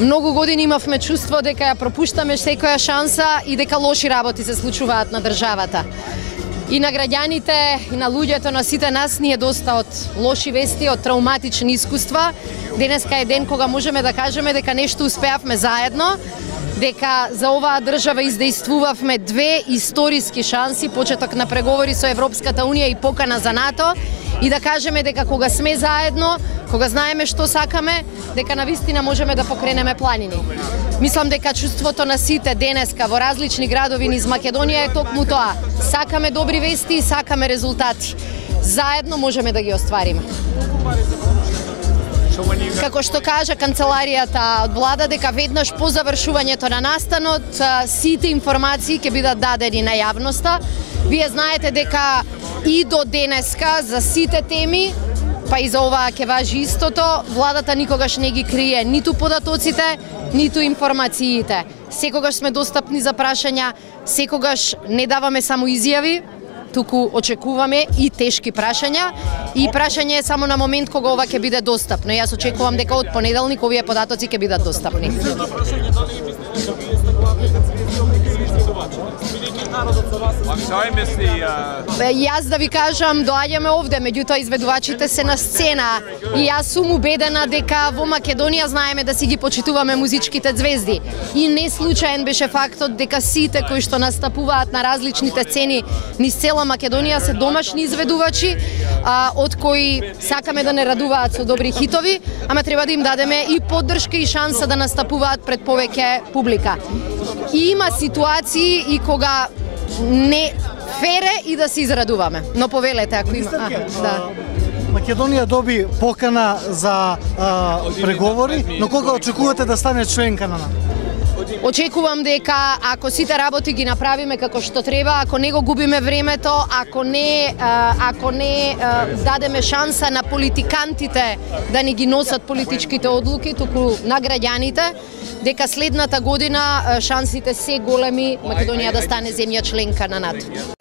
Многу години имавме чувство дека ја пропуштаме секоја шанса и дека лоши работи се случуваат на државата. И на граѓаните, и на луѓето, на сите нас ни е доста од лоши вести, од трауматични искуства. Денеска е ден кога можеме да кажеме дека нешто успеавме заедно, дека за оваа држава издействувавме две историски шанси, почеток на преговори со Европската Унија и покана за НАТО, и да кажеме дека кога сме заедно, кога знаеме што сакаме, дека навистина можеме да покренеме планини. Мислам дека чувството на сите денеска во различни градови низ Македонија е токму тоа. Сакаме добри вести и сакаме резултати. Заедно можеме да ги оствариме. Како што кажа канцеларијата од влада, дека веднаш по завршувањето на настанот сите информации ќе бидат дадени на јавноста. Вие знаете дека и до денеска за сите теми, па и за оваа ќе важи истото, владата никогаш не ги крие ниту податоците, ниту информациите. Секогаш сме достапни за прашања, секогаш не даваме само изјави, туку очекуваме и тешки прашања, и прашање е само на момент кога ова ќе биде достапно. Јас очекувам дека од понеделник овие податоци ќе бидат достапни. Јас да ви кажам, доаѓаме овде, меѓутоа изведувачите се на сцена и јас сум убедена дека во Македонија знаеме да си ги почитуваме музичките звезди. И не случаен беше фактот дека сите кои што настапуваат на различните сцени низ цела Македонија се домашни изведувачи, од кои сакаме да не радуваат со добри хитови, ама треба да им дадеме и поддршка и шанса да настапуваат пред повеќе публика. И има ситуации и кога не фере и да се израдуваме. Но повелете ако има. Да. Македонија доби покана за преговори, но кога очекувате да стане членка на НАТО? Очекувам дека ако сите работи ги направиме како што треба, ако не го губиме времето, ако не дадеме шанса на политикантите да ни ги носат политичките одлуки, туку на граѓаните, дека следната година шансите се големи Македонија да стане земја членка на НАТО.